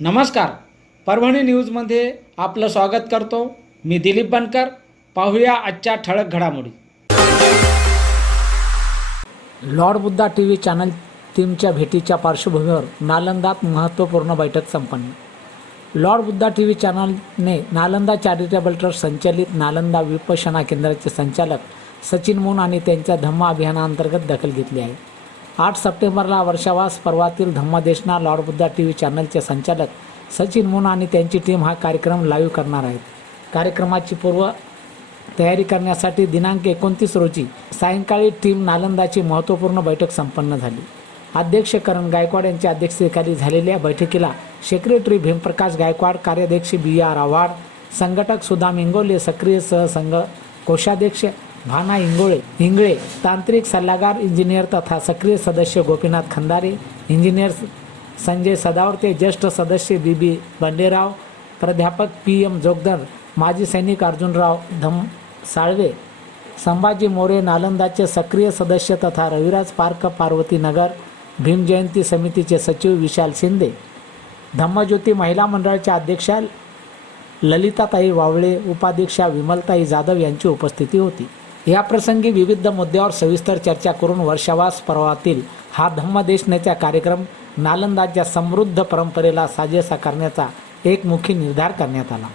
नमस्कार. परभणी न्यूजमध्ये आपलं स्वागत करतो. मी दिलीप बनकर. पाहूया आजच्या ठळक घडामोडी. Lord Buddha T V channel टीमच्या भेटीच्या पार्श्वभूमीवर नालंदात महत्त्वपूर्ण बैठक संपन्न. लॉर्ड बुद्धा टी व्ही चॅनलने नालंदा चॅरिटेबल ट्रस्ट संचलित नालंदा विपशना केंद्राचे संचालक सचिन मून आणि त्यांच्या धम्मा अभियानाअंतर्गत दखल घेतली आहे. आठ सप्टेंबरला वर्षावास पर्वातील धम्मदेशना लॉर्ड बुद्धा टी व्ही चॅनलचे संचालक सचिन मून आणि त्यांची टीम हा कार्यक्रम लाईव्ह करणार आहेत. कार्यक्रमाची पूर्व तयारी करण्यासाठी दिनांक एकोणतीस रोजी सायंकाळी टीम नालंदाची महत्त्वपूर्ण बैठक संपन्न झाली. अध्यक्ष करण गायकवाड यांच्या अध्यक्षतेखाली झालेल्या बैठकीला सेक्रेटरी भीमप्रकाश गायकवाड कार्याध्यक्ष बी आर आव्हाड संघटक सुदाम इंगोले सक्रिय सहसंघ कोषाध्यक्ष भाना इंगोळे इंगळे तांत्रिक सल्लागार इंजिनियर तथा सक्रिय सदस्य गोपीनाथ खंदारे इंजिनियर संजय सदावर्ते ज्येष्ठ सदस्य बी बी बंडेराव प्राध्यापक पी एम जोगदन माजी सैनिक अर्जुनराव धम साळवे संभाजी मोरे नालंदाचे सक्रिय सदस्य तथा रविराज पार्क पार्वती नगर भीम जयंती समितीचे सचिव विशाल शिंदे धम्मज्योती महिला मंडळाच्या अध्यक्षा ललिताताई वावळे उपाध्यक्षा विमलताई जाधव यांची उपस्थिती होती. या प्रसंगी विविध मुद्द्यावर सविस्तर चर्चा करून वर्षावास पर्वातील हा धम्मदेश नेत्या कार्यक्रम नालंदाच्या समृद्ध परंपरेला साजेसा करण्याचा एक मुखी निर्धार करण्यात आला.